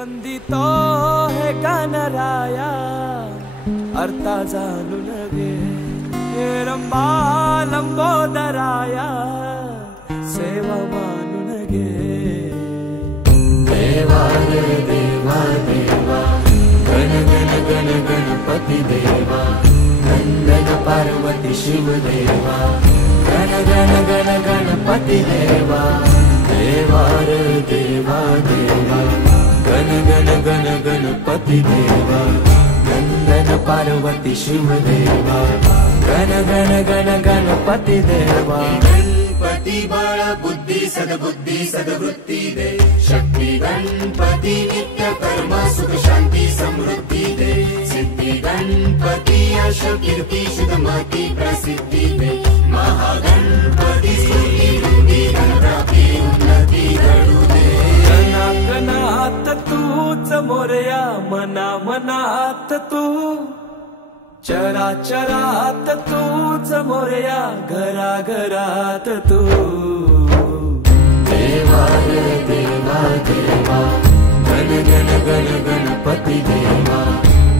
वंदितो हे गणराया अर्था जाणून घे, हे रंबा लंबोदराया सेवा मानून घे। देवा रे देवा देवा गण गण गण गणपती देवा, नंदन पार्वती शिव देवा, गण गण गण गणपती देवा। देवा रे देवा देवा गण गण गण गणपती देवा, नंदन पार्वती शिव देवा, गण गण गण गणपती देवा। गणपती बळ बुद्धी सद्बुद्धी सद्वृत्ती दे, शक्ती गणपती नित्य कर्म सुख शांती समृद्धी दे। सिद्धी गणपती यश कीर्ती शुद्धमती प्रसिद्धी दे, महागणपती स्तुती वृद्धी धनप्राप्ती उन्नती घडू दे। कणात तूच मोरया, मना मनात तू, चराचरात तूच मोरया, घरा घरात तू। देवा रे देवा देवा गण गण गण गणपती देवा,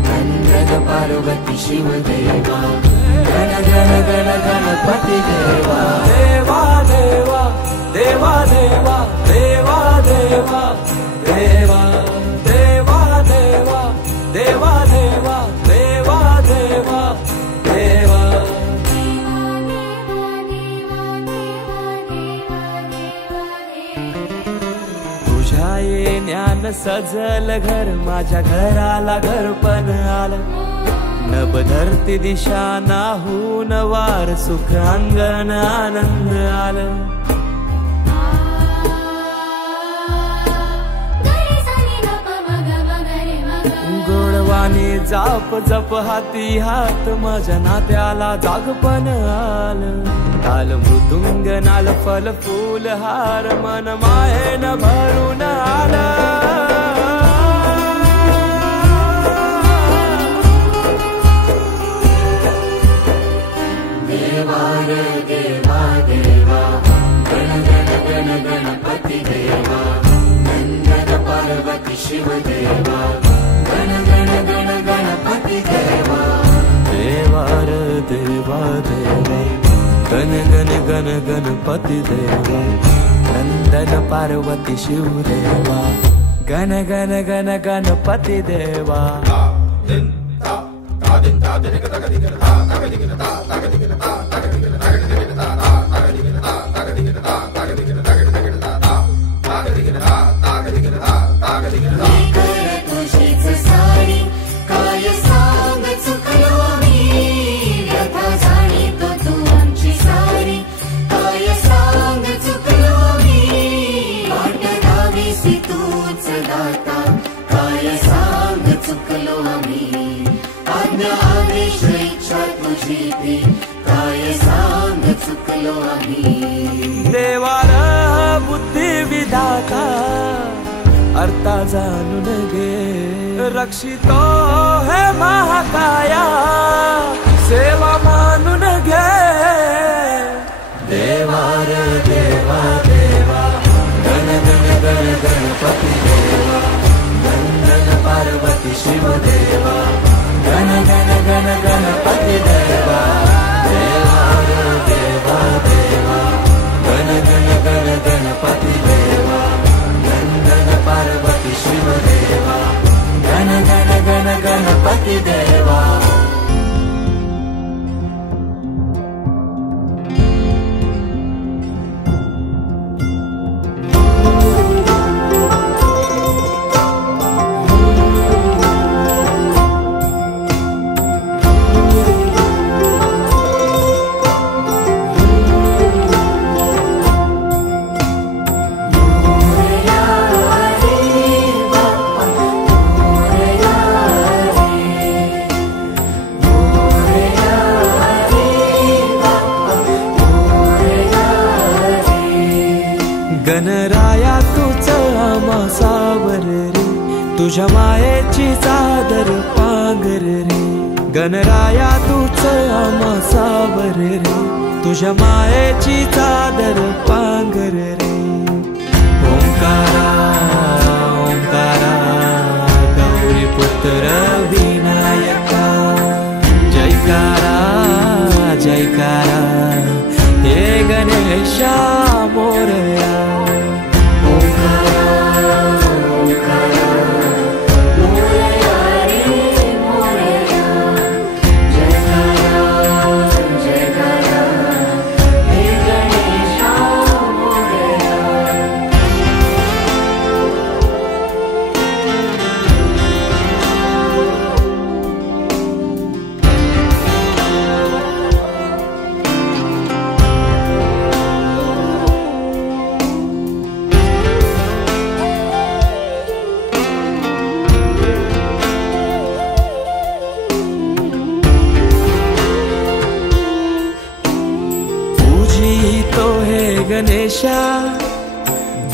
नंदन पार्वती शिव देवा, गण गण गण गणपती देवा। देवा देवा देवा देवा देवा देवा देवा देवा देवा देवा देवा देवा देवा देवा। तुझ्या येण्यान सजल घर, माझ्या घराला घर पण आलं। नभ धरती दिशा नाहून वार, सुख अंगण आनंद आलं। गोडवाणी जाप जप हाती हात, माझ्या नात्याला जागपण आलं। ताल मृदुंग नाल फल फूल हार, मन मायेन भरून आलं। देवा रे देवा देवा गण गण गण गणपती देवा, नंदन पार्वती शिव देवा, गण गण गण गणपती देवा। देवा रे देवा देवा गण गण गण गणपती देवा, नंदन पार्वती शिव देवा, गण गण गण गणपती देवा। तुझीच सारी काय सांग चुकलो मी, व्यथा जाणीतो तू आमची सारी काय सांग चुकलो मी। वाट लावीसी तूच दाता काय सांग चुकलो आम्ही, आज्ञा आदेश इच्छा तुझी ती काय सांग चुकलो आम्ही। देवार बुद्धी विधाता अर्था जाणून घे, रक्षितो हे महाकाया सेवा मानून घे। देवा रे देवा देवा गण गण गण गणपती देवा, नंदन पार्वती शिव देवा, गण गण गण गणपती देवा। देवा रे देवा देवा गण गण गण गणपती देवा, नंदन पार्वती शिव देवा, गण गण गण गणपती देवा। गणराया तूच आम्हा सावर रे, तुझ्या मायेची चादर पांघर रे। गणराया तूच आम्हा सावर रे, तुझ्या मायेची चादर पांघर रे। ओंकारा ओंकारा तर विनायका. जयकारा जयकारा हे गणेशा मोरया. गणेशा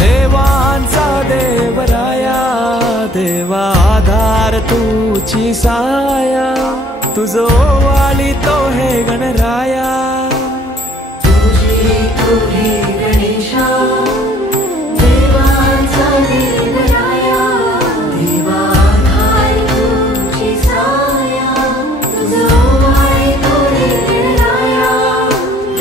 देवांचा देवराया. देवा आधार तुझी साया. तुझो वाली तो हे गणराया. तुझी तुझी गणेशा देवांचा देवराया. देवा आधार तुझी साया. तुझो वाली तो हे गणराया.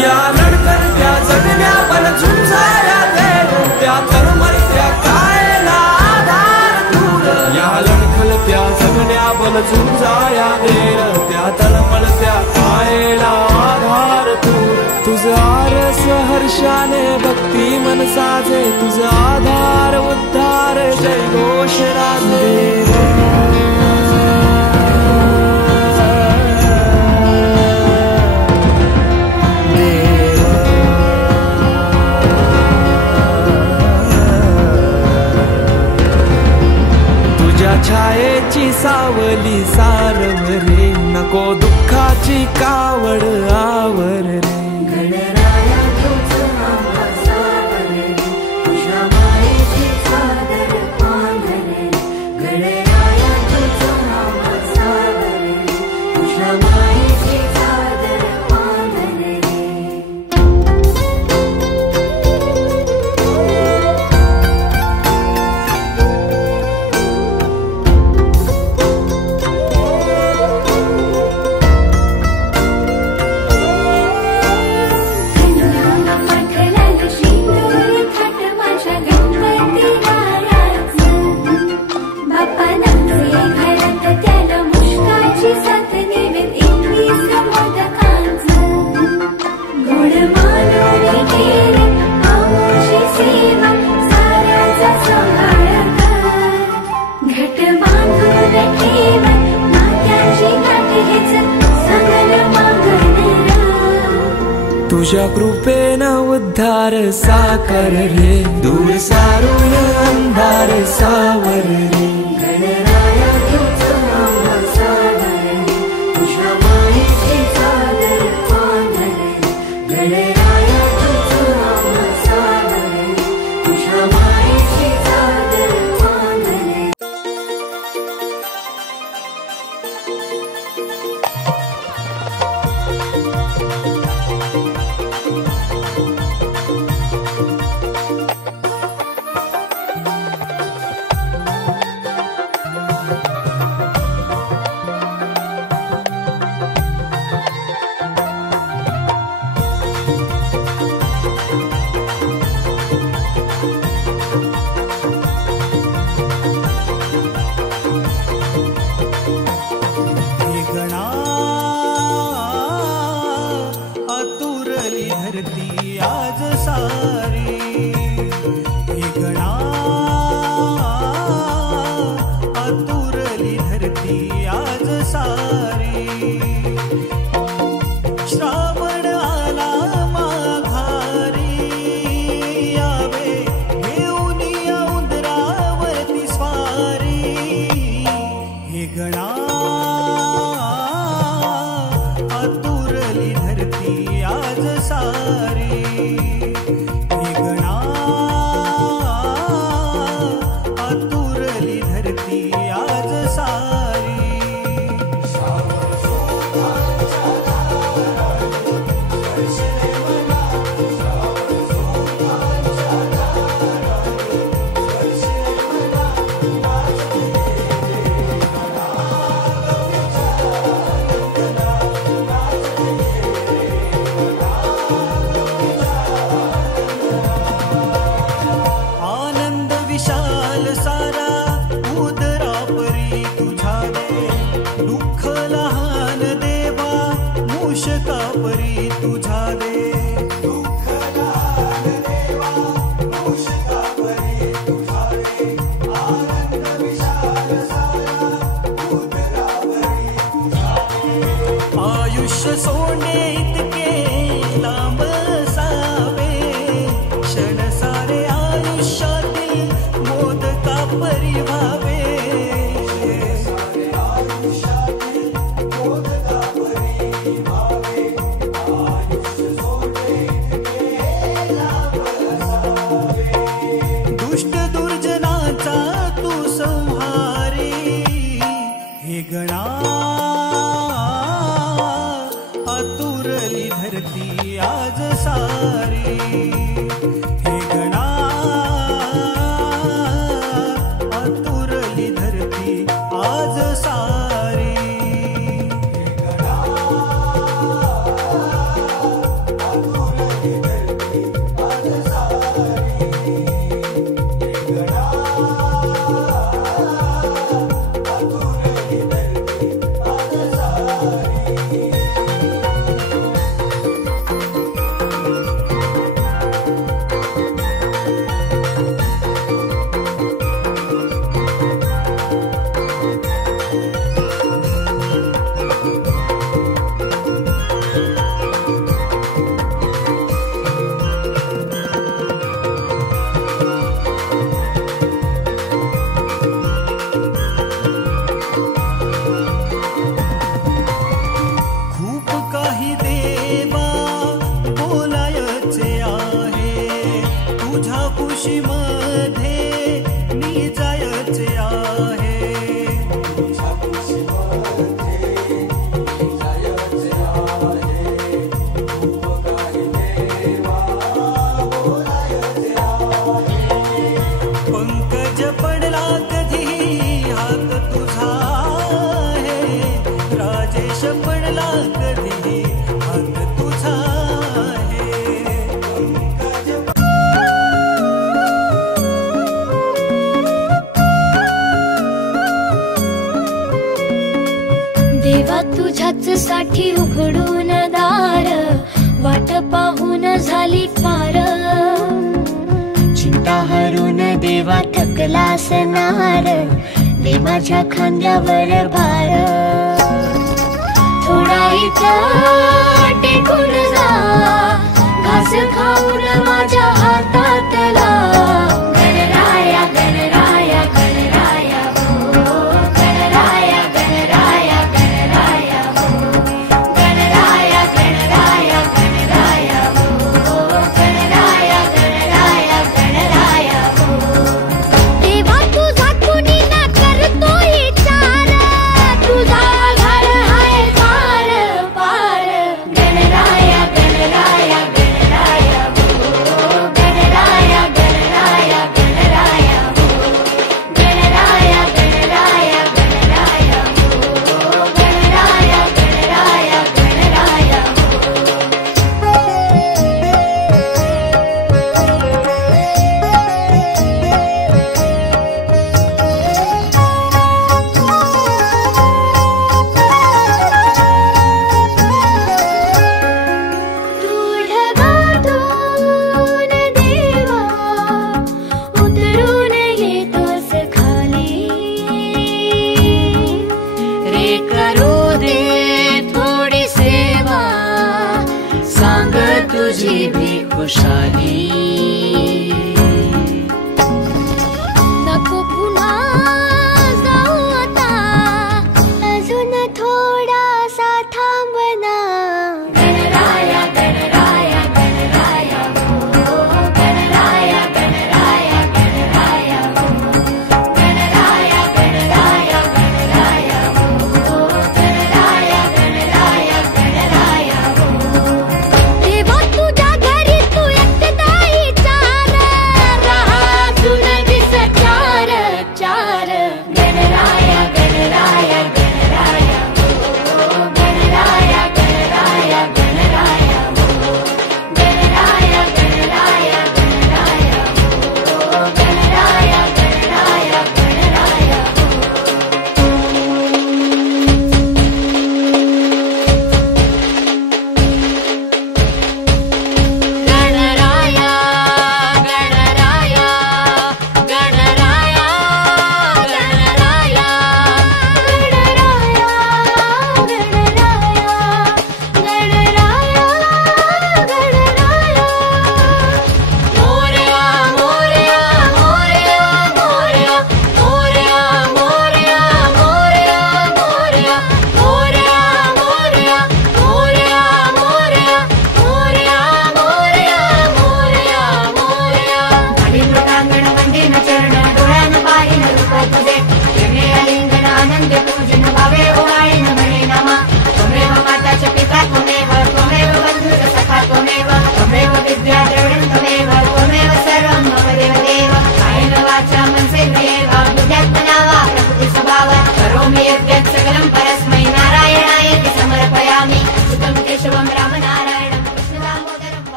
या लढकर त्या जगण्या बल झुंजाया देव. त्या तळमळत्या कायला आधार दूर. या लढखल त्या जगण्या बल झुंजाया देव. त्या तळमळत्या कायला आधार दूर. तुझं आरस हर्षाने भक्ती मन साजे. तुझं आधार उद्धार जय घोष राजे. छायेची सावली सारवरे. नको दुःखाची कावड आवर रे. गणराया तुझं आम्हा सावर रे. तुझ्या मायेची चादर पांघर रे. गणराया तुझं आम्हा सावर रे. तुझ्या मायेची चादर पांघर रे. तुझ्या कृपेनं उद्धार साकर रे. दूर सारून अंधार सावर रे. गणराया तुझं आम्हा सावर रे. तुझ्या मायेची चादर पांघर रे. गणराया तुझं आम्हा सावर रे. तुझ्या मायेची चादर पांघर रे. आज सारी. हे गणा आतुरली धरती आज सारी. श्रावण आला माघारी. यावे घेऊन या उंदरावरती स्वारी. हे गणा आतुरली धरती आज सारी. हे गणा आतुरली धरती आज सारी. का परी तुझा दे आयुष्य सोने इतके लांब सावे क्षण सारे आयुष्यातील मोदका परी व्हावे दुष्ट दुर्जनाचा तू संहारी हे गणा आतुरली धरती आज सारी हे गणा आतुरली धरती आज सारी मध्ये मी जायचे आहे पंकज पडला कधी हात तुझा आहे राजेश पडला कधी हात तुझा देवा तुझ्याच साठी उघडून दार वाट पाहून झाली फार चिंता हरून देवा थकला असणार दे माझ्या खांद्यावर भार थोडा इथं टेकून जा घास खाऊन माझ्या हातातला गणराया गणराया गणराया हो गणराया गणराया गणराया हो गणराया गणराया गणराया हो गणराया गणराया गणराया हो देवा तुझा कुणी ना करतोय चार तुझा घर हाय पार पार गणराया गणराया गणराया हो गणराया गणराया गणराया हो गणराया गणराया गणराया हो गणराया गणराया गणराया ढगातून देवा उतरून येतोस खाली रे करू दे थोडी सेवा सांग तुझी भी खुशाली नको पुन्हा जाऊ आता अजून थोडासा थांबना गणराया गणराया गणराया हो गणराया गणराया गणराया हो गणराया गणराया गणराया हो गणराया गणराया गणराया हो देवा तुझ्या घरी तू एकटा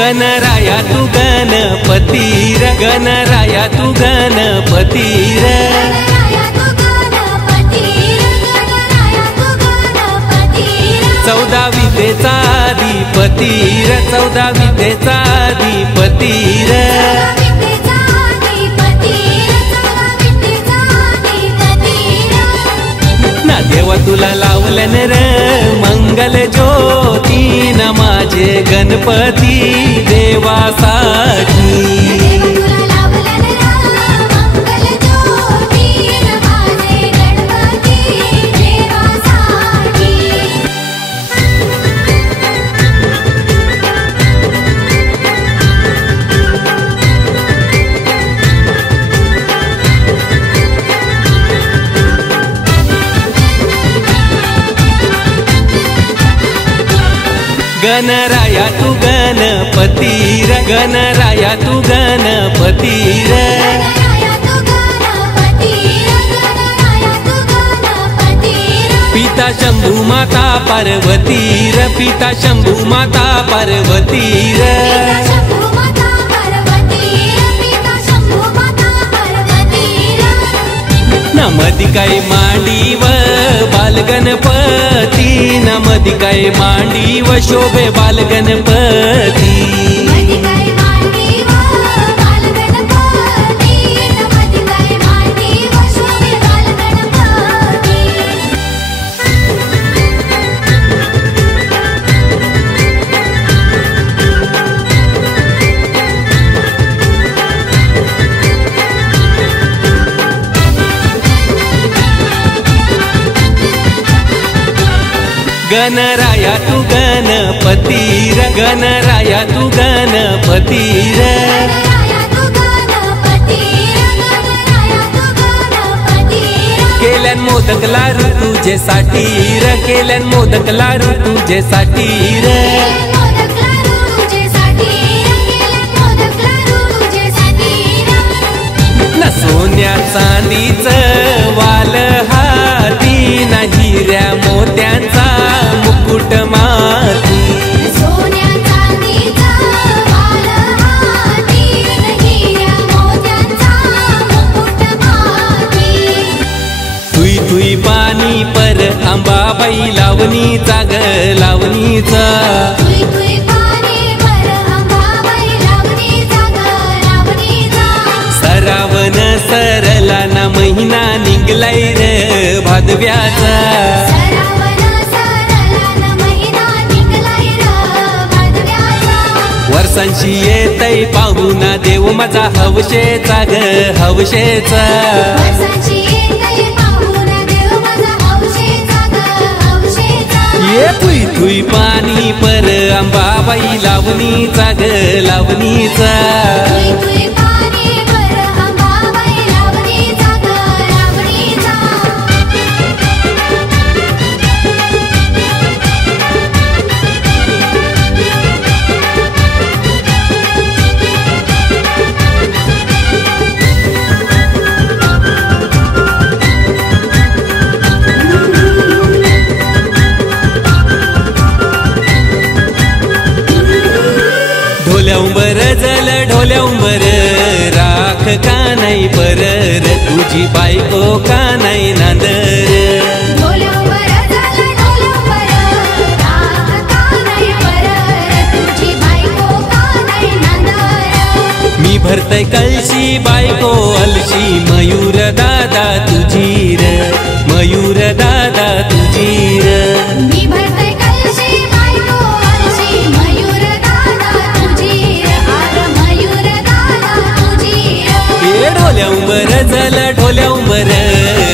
गणराया तू गणपती र गणराया तू गणपती र चौदा विद्येचा अधिपती र चौदा विद्येचा अधिपती र ना देवा तुला लावलन र मंगल ज्योती न माझे गणपती देवासाठी गणराया तू गणपती र गणराया तू गणपती र पिता शंभू माता पार्वती र पिता शंभू माता पार्वती र नमदी काय मांडीव बालगणपती नमदी काय मांडीव शोभे बालगणपती गणराया तू गणपती र गणराया तू गणपती र केल्यान मोदक लाडू तुझेसाठी र केल्यान मोदक लाडू तुझेसाठी र न सोन्या चांदीचं वाल हाती न हिऱ्या मोत्यांचा मुकुट माती तुई तुई पाणी पर अंबाबाई लावणीचा ग लावणीचा सरावण सरला ना महिना निघलाय रे भादव्याचा वर्षांशी येतय पाहुणा देव माझा हवशेचा ग हवशेचा ये थुई थुई पाणी पर अंबाबाई लावणीचा ग लावणीचा ढोल्याउंबर जल ढोल्याउंबर राख का नाही पर र तुझी बायको का नाही नांदर मी भरतय कळशी बायको अलशी मयूर दादा तुझी र मयूर दादा तुझी र ढोल्याउंबर जल ढोल्याउंबर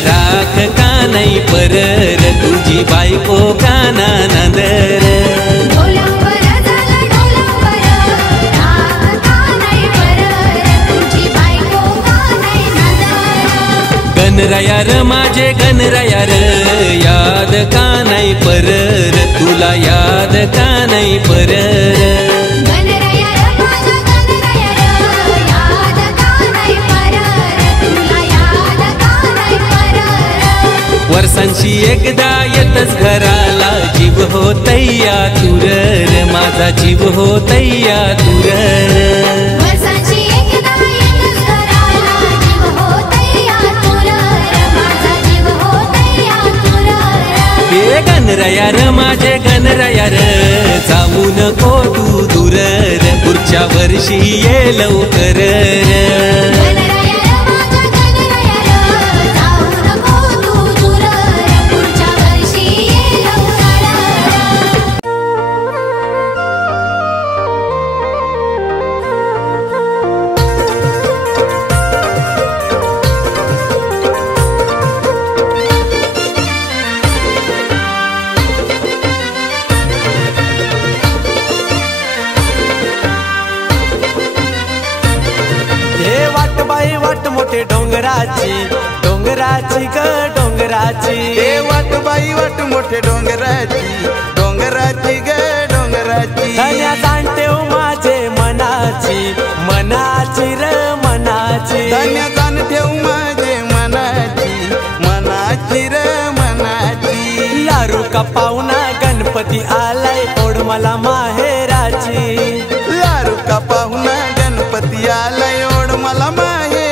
राख का नाही पर र तुझी बायको का ना नांदर गणराया र माझे गणराया र याद का नाही पर र तुला याद का नाही पर वर्षांशी एकदा येतच घराला कराला जीव होतैया तुर र माझा जीव होतैया तुर वर्षाची एकदा येतच घराला जीव होतैया तुर माझा जीव होतैया तुर हे गणराया र माझे गणराया र जाऊ नको तू दूर र पुढच्या वर्षी ये लवकर मोठे डोंगराची डोंगराची ग डोंगराची हे वाट बाई वाट मोठे डोंगराची डोंगराची ग डोंगराची धन्या जाणते माझे मनाची मनाची र मनाची धन्य जाण ठेव माझे मनाची मनाची र मनाची लारू का पाहुणा गणपती आलाय ओढ मला माहेराची लारू का पाहुणा गणपती आलाय ओढ मला माहेराची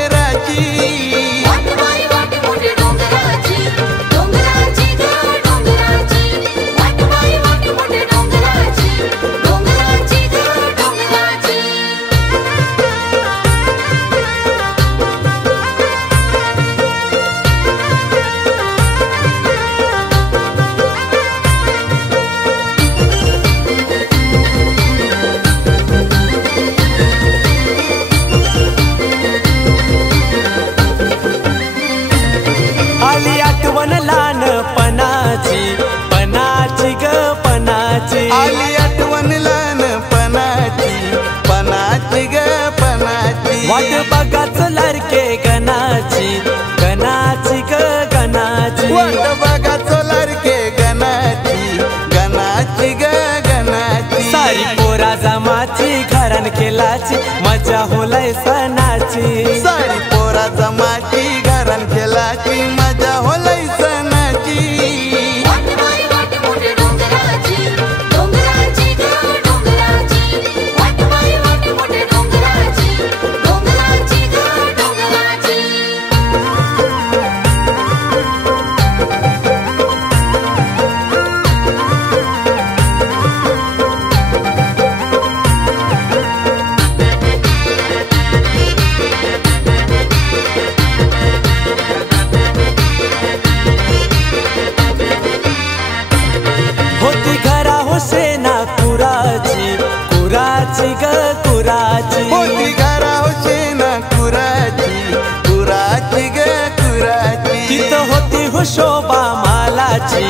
आली आठवण लहानपणाची पणाची ग पणाची वाट बघाच लाडके गणाची गणाची ग गणाची वाट बघाच लाडके गणाची गणाची ग गणाची सारी पोरा जमाची घरान खेळाची मजा होलय सणाची सारी पोरा जमाची घरान खेळाची मजा होलय सणाची ग कुराची होती घरा शेना कुराची कुराची ग कुराची तिथं होती हो शोभा मालाची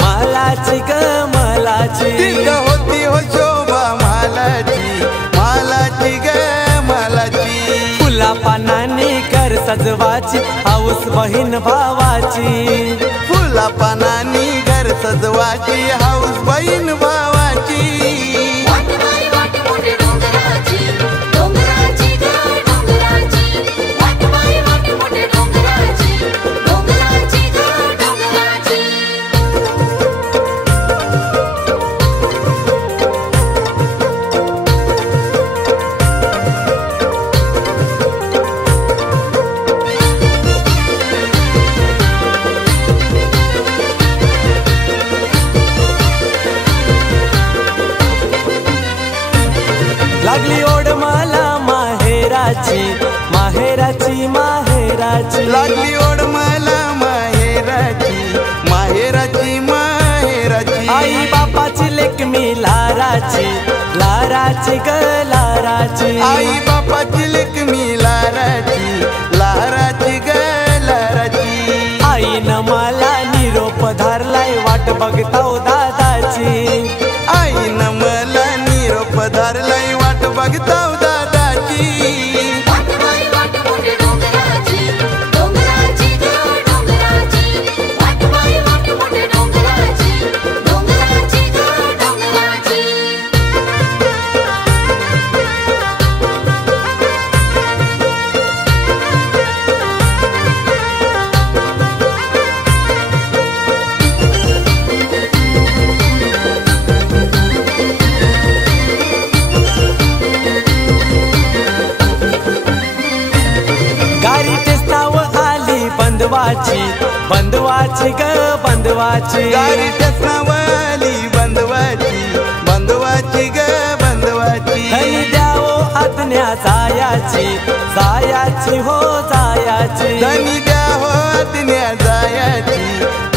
मालाची ग मालाची तिथं होती हो शोभा मालाची मालाची ग मालाची फुला पानांनी घर सजवाची हाऊस बहीण भावाची फुला पानांनी घर सजवाची हाऊस बहीण भावाची लागली ओढ मला माहेराची माहेराची माहेराची लागली ओढ मला माहेराची माहेराची माहेराची आई बापाची लेक मी लाराची लाराची ग लाराची आई बापाची लेक मी लाराची लाराची ग लाराची आईनं मला निरोप धारलाय वाट बघताव दादाची आईनं मला निरोप धारलाय वाट बघताव दादाची बंधवाची बंधवाची ग बंधवाची गारी टसनावाली बंधवाची बंधवाची ग बंधवाची धनी द्यावो आज्ञा जायाची जायाची हो जायाची धनी द्या हो आज्ञा जायाची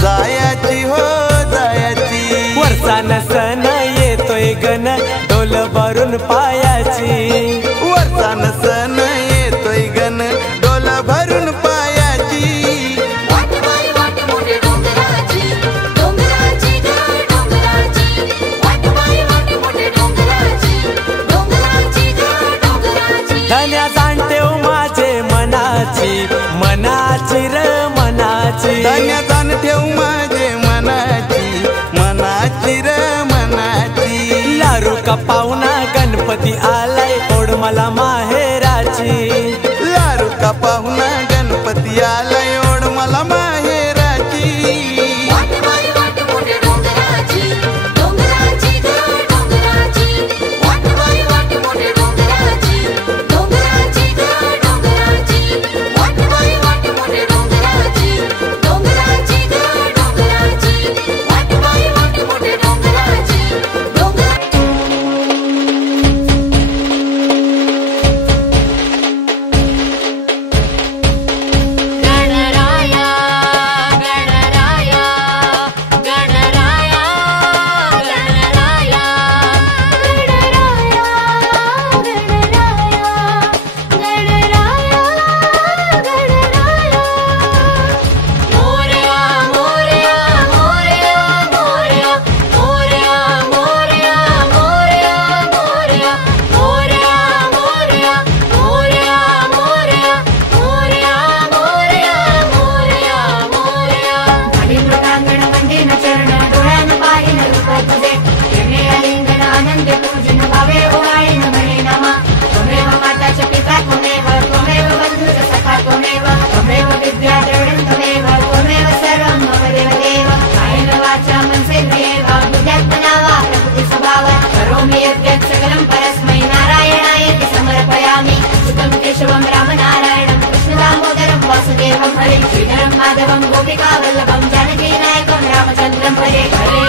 जायाची हो जायाची वर्षान सण येतोय गण ढोल भरून पायाची वर्षान सण येतोय गण डोल भरून पायाची वाट मोठे डोंगराची डोंगराची ग डोंगराची वाट मोठे डोंगराची डोंगराची ग डोंगराची धन्या जाणतेव माझे मनाची मनाची र मनाची धन्य जाण ठेव माझे मनाची मनाची र मनाची लारू का पाहुणा गणपती आलाय ओढ मला माहेराची लारू का पाहुणा गणपती आलाय ओढ मला माहेराची वाट मोठे डोंगराची डोंगराची ग डोंगराची वाट मोठे डोंगराची डोंगराची ग डोंगराची वाट मोठे डोंगराची डोंगराची ग डोंगराची वाट मोठे डोंगराची गणराया गणराया गणराया गणराया मोरया मोरया मोरया मोरया मोरया मोरया मोरया मोरया मोरया मोरया मोरया मोरया मोरया मोरया मोरया मोरया मृगांगण वंदिन चरण डोळ्यान पाहिन रूप तुझे येणे आलिंगन आनंद पूजन भावे ओवाळीन म्हणे नमा त्वमेव माता च पिता त्वमेव त्वमेव बंधुच सखा त्वमेव त्वमेव विद्या द्रविणं त्वमेव त्वमेव सर्वं मम देवदेव कायेन वाचा मनसेन्द्रियेण वा बुद्ध्यात्मना वा प्रकृति स्वभावात् करोमि यद्यत् सकलं परस्मै नारायणायेति समर्पयामि सुतं केशवं रामनारायणं कृष्णदामोदरं वासुदेवं हरे श्रीधरं माधवं गोपिकावल्लभं जानकीनायकं रामचन्द्रं भजे हरे